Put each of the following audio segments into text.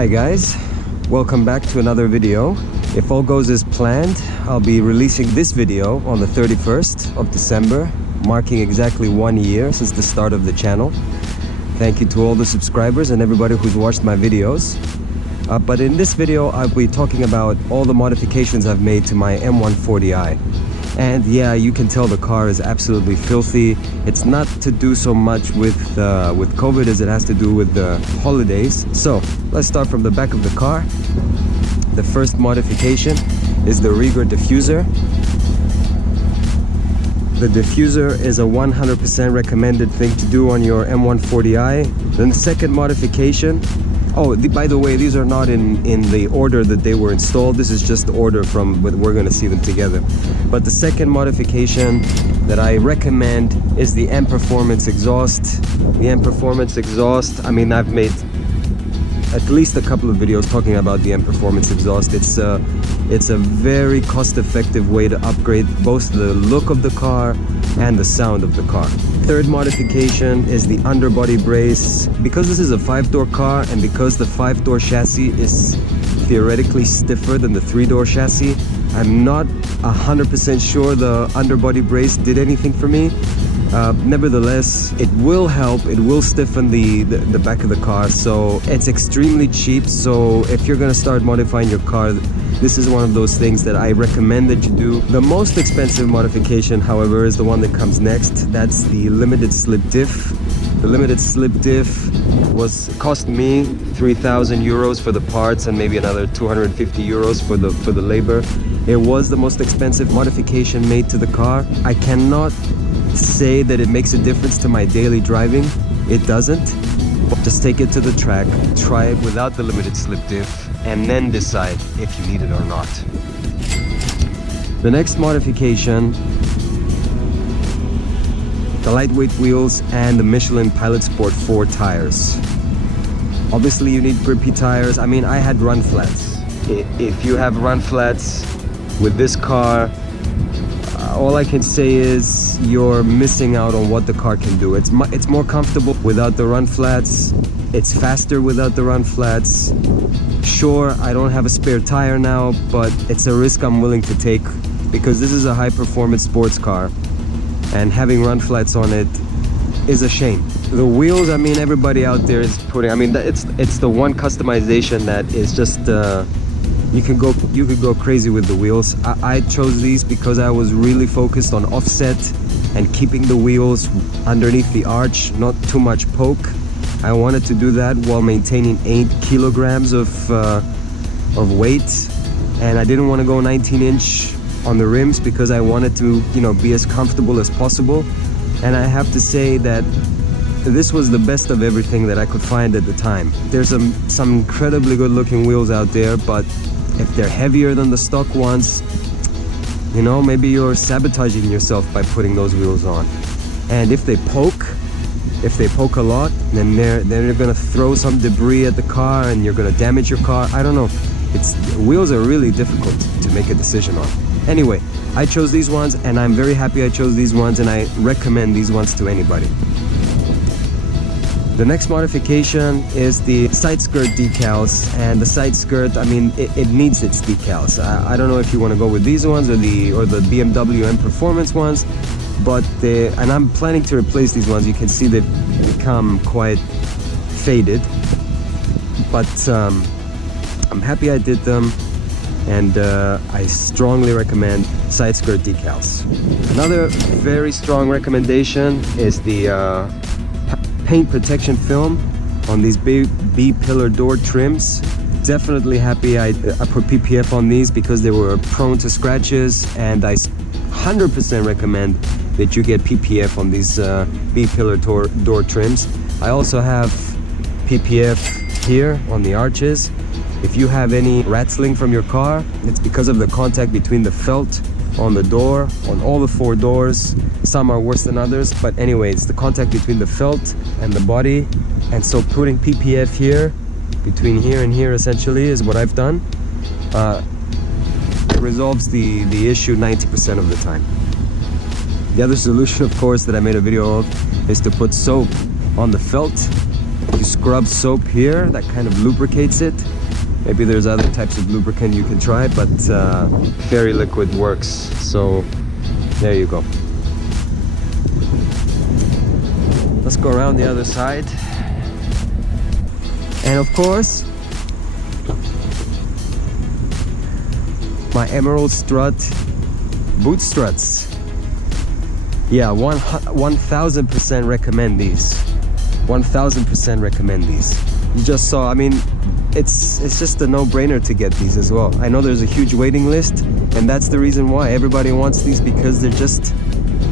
Hi guys, welcome back to another video. If all goes as planned, I'll be releasing this video on the 31st of December, marking exactly 1 year since the start of the channel. Thank you to all the subscribers and everybody who's watched my videos. But in this video, I'll be talking about all the modifications I've made to my M140i. And yeah, you can tell the car is absolutely filthy. It's not to do so much with COVID as it has to do with the holidays. So let's start from the back of the car. The first modification is the rear diffuser. The diffuser is a 100% recommended thing to do on your M140i. Then the second modification, by the way, these are not in the order that they were installed. This is just the order from, but we're going to see them together. But the second modification that I recommend is the M Performance exhaust. The M Performance exhaust, I mean, I've made at least a couple of videos talking about the M Performance exhaust. It's a very cost-effective way to upgrade both the look of the car and the sound of the car. Third modification is the underbody brace. Because this is a 5-door car and because the 5-door chassis is theoretically stiffer than the 3-door chassis, I'm not 100% sure the underbody brace did anything for me. Nevertheless, it will help, it will stiffen the back of the car, so it's extremely cheap. So if you're gonna start modifying your car, this is one of those things that I recommend that you do. The most expensive modification, however, is the one that comes next. That's the limited slip diff. The limited slip diff cost me 3,000 euros for the parts and maybe another 250 euros for the labor. It was the most expensive modification made to the car. I cannot say that it makes a difference to my daily driving. It doesn't. Just take it to the track, try it without the limited slip diff, and then decide if you need it or not. The next modification, the lightweight wheels and the Michelin Pilot Sport 4 tires. Obviously you need grippy tires. I mean, I had run flats. If you have run flats with this car, all I can say is you're missing out on what the car can do. It's more comfortable without the run flats. It's faster without the run flats. Sure, I don't have a spare tire now, but it's a risk I'm willing to take because this is a high-performance sports car, and having run flats on it is a shame. The wheels, I mean, everybody out there is putting, I mean, it's the one customization that is just you could go crazy with the wheels. I chose these because I was really focused on offset and keeping the wheels underneath the arch, not too much poke. I wanted to do that while maintaining 8 kilograms of weight, and I didn't want to go 19-inch on the rims because I wanted to, be as comfortable as possible. And I have to say that this was the best of everything that I could find at the time. There's some incredibly good looking wheels out there, but if they're heavier than the stock ones, maybe you're sabotaging yourself by putting those wheels on. And if they poke a lot, then they're gonna throw some debris at the car and you're gonna damage your car. I don't know. Wheels are really difficult to make a decision on. Anyway, I chose these ones and I'm very happy I chose these ones, and I recommend these ones to anybody. The next modification is the side skirt decals, and the side skirt, I mean, it needs its decals. I don't know if you want to go with these ones or the BMW M Performance ones, but and I'm planning to replace these ones. You can see they've become quite faded, but I'm happy I did them, and I strongly recommend side skirt decals. Another very strong recommendation is the paint protection film on these B-pillar door trims. Definitely happy I put PPF on these because they were prone to scratches, and I 100% recommend that you get PPF on these B-pillar door trims. I also have PPF here on the arches. If you have any rattling from your car, it's because of the contact between the felt on the door, on all the 4 doors. Some are worse than others, but anyway, it's the contact between the felt and the body. And so putting PPF here, between here and here essentially, is what I've done. It resolves the issue 90% of the time. The other solution, of course, that I made a video of is to put soap on the felt You scrub soap here, that kind of lubricates it. Maybe there's other types of lubricant you can try, but Fairy Liquid works. So there you go. Let's go around the other side. And of course, my emerald strut boot struts. Yeah, 1000% recommend these. 1000% recommend these. You just saw, I mean, it's just a no-brainer to get these as well. I know there's a huge waiting list, and that's the reason why everybody wants these, because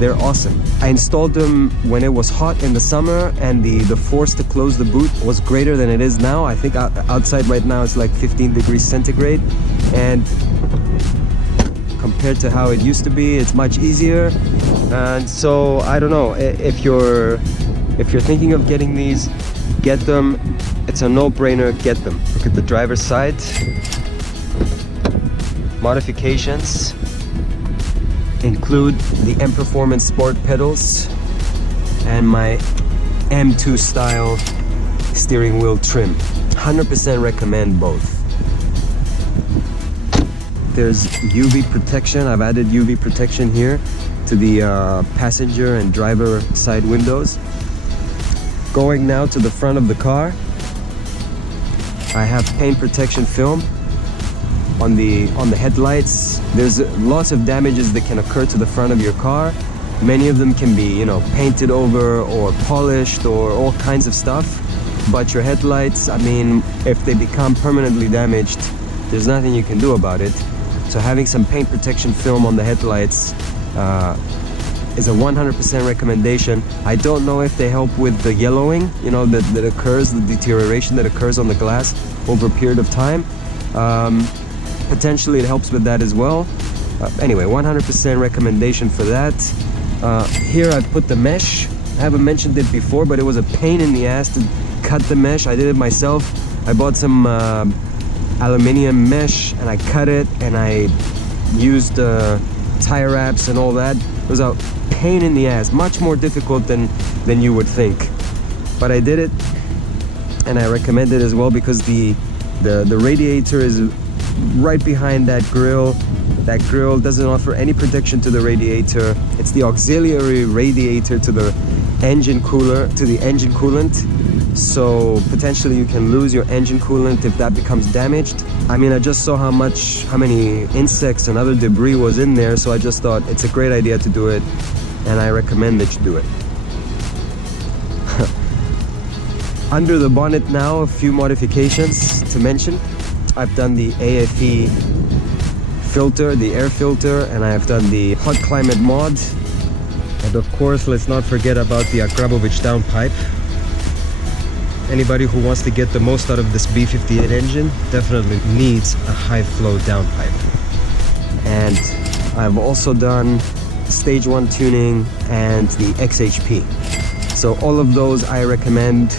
they're awesome. I installed them when it was hot in the summer, and the force to close the boot was greater than it is now. I think outside right now it's like 15 degrees centigrade, and compared to how it used to be, it's much easier. And so I don't know, if you're thinking of getting these, get them. It's a no-brainer, get them. Look at the driver's side. Modifications include the M Performance Sport pedals and my M2 style steering wheel trim. 100% recommend both. There's UV protection. I've added UV protection here to the passenger and driver side windows. Going now to the front of the car, I have paint protection film on the headlights. There's lots of damages that can occur to the front of your car. Many of them can be, you know, painted over or polished or all kinds of stuff. But your headlights, I mean, if they become permanently damaged, there's nothing you can do about it. So having some paint protection film on the headlights is a 100% recommendation. I don't know if they help with the yellowing, you know, that occurs, the deterioration that occurs on the glass over a period of time. Potentially it helps with that as well. Anyway, 100% recommendation for that. Here I've put the mesh. I haven't mentioned it before, but it was a pain in the ass to cut the mesh. I did it myself. I bought some aluminium mesh and I cut it, and I used tire wraps and all that. It was a pain in the ass, much more difficult than you would think. But I did it, and I recommend it as well, because the radiator is right behind that grille. That grille doesn't offer any protection to the radiator. It's the auxiliary radiator to the engine coolant. So potentially you can lose your engine coolant if that becomes damaged. I mean, I just saw how many insects and other debris was in there, so I just thought it's a great idea to do it, and I recommend that you do it. Under the bonnet now, a few modifications to mention. I've done the AFE filter, the air filter, and I've done the hot climate mod. And of course, let's not forget about the Akrapovic downpipe. Anybody who wants to get the most out of this B58 engine definitely needs a high flow downpipe. And I've also done stage 1 tuning and the XHP. So all of those I recommend.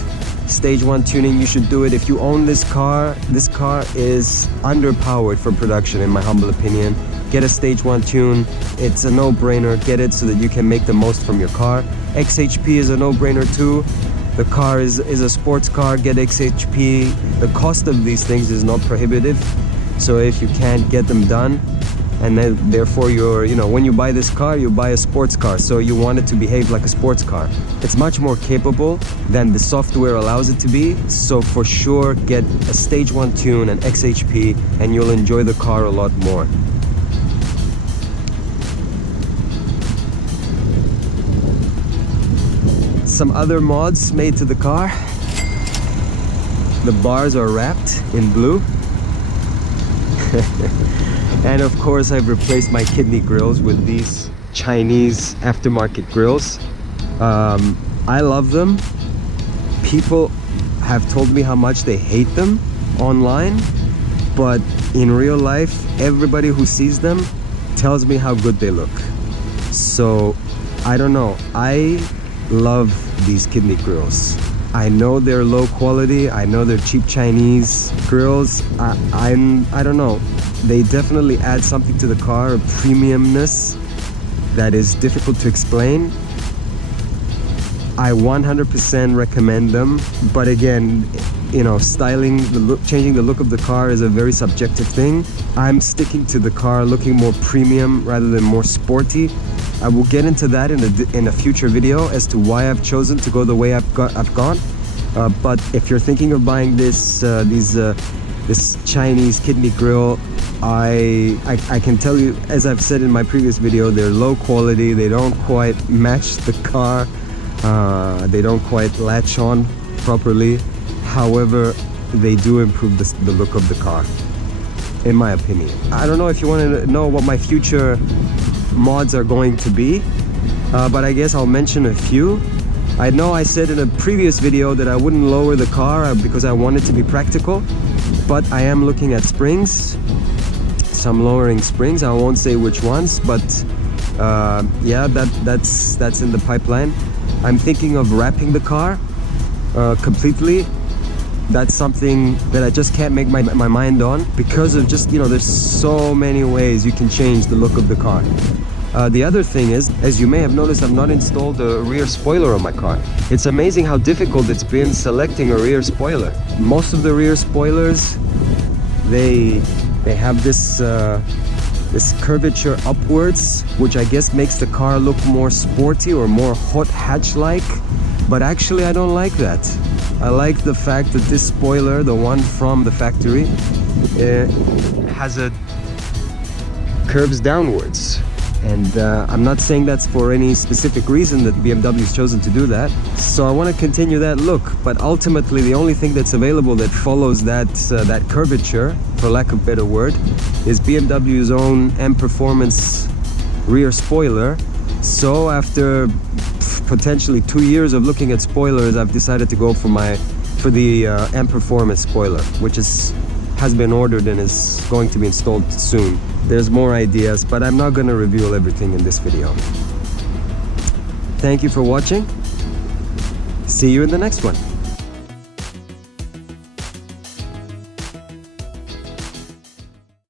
Stage 1 tuning, you should do it if you own this car. This car is underpowered for production, in my humble opinion. Get a stage 1 tune. It's a no-brainer. Get it so that you can make the most from your car. XHP is a no-brainer too. The car is a sports car. Get XHP. The cost of these things is not prohibitive. So if you can't get them done, and then therefore when you buy this car, you buy a sports car, so you want it to behave like a sports car. It's much more capable than the software allows it to be. So for sure, get a stage 1 tune and XHP, and you'll enjoy the car a lot more. Some other mods made to the car. The bars are wrapped in blue. And of course, I've replaced my kidney grills with these Chinese aftermarket grills. I love them. People have told me how much they hate them online, but in real life, everybody who sees them tells me how good they look. So I don't know, I love these kidney grills. I know they're low quality, I know they're cheap Chinese grills. I don't know, they definitely add something to the car, a premiumness that is difficult to explain. I 100% recommend them, but again, you know, styling the look, changing the look of the car is a very subjective thing. I'm sticking to the car looking more premium rather than more sporty. I will get into that in a future video as to why I've chosen to go the way I've gone. But if you're thinking of buying this Chinese kidney grill, I can tell you, as I've said in my previous video, they're low quality. They don't quite match the car. They don't quite latch on properly. However, they do improve the look of the car, in my opinion. I don't know if you want to know what my future mods are going to be, but I guess I'll mention a few. I know I said in a previous video that I wouldn't lower the car because I want it to be practical, but I am looking at springs, some lowering springs. I won't say which ones, but yeah, that's in the pipeline. I'm thinking of wrapping the car completely. That's something that I just can't make my mind on because of just, you know, there's so many ways you can change the look of the car. The other thing is, as you may have noticed, I've not installed a rear spoiler on my car. It's amazing how difficult it's been selecting a rear spoiler. Most of the rear spoilers, they have this this curvature upwards, which I guess makes the car look more sporty or more hot hatch-like. But actually, I don't like that. I like the fact that this spoiler, the one from the factory, has a curves downwards. And I'm not saying that's for any specific reason that BMW's chosen to do that. So I want to continue that look, but ultimately the only thing that's available that follows that that curvature, for lack of a better word, is BMW's own M Performance rear spoiler. So after potentially 2 years of looking at spoilers, I've decided to go for the M Performance spoiler, which has been ordered and is going to be installed soon. There's more ideas, but I'm not going to reveal everything in this video. Thank you for watching. See you in the next one.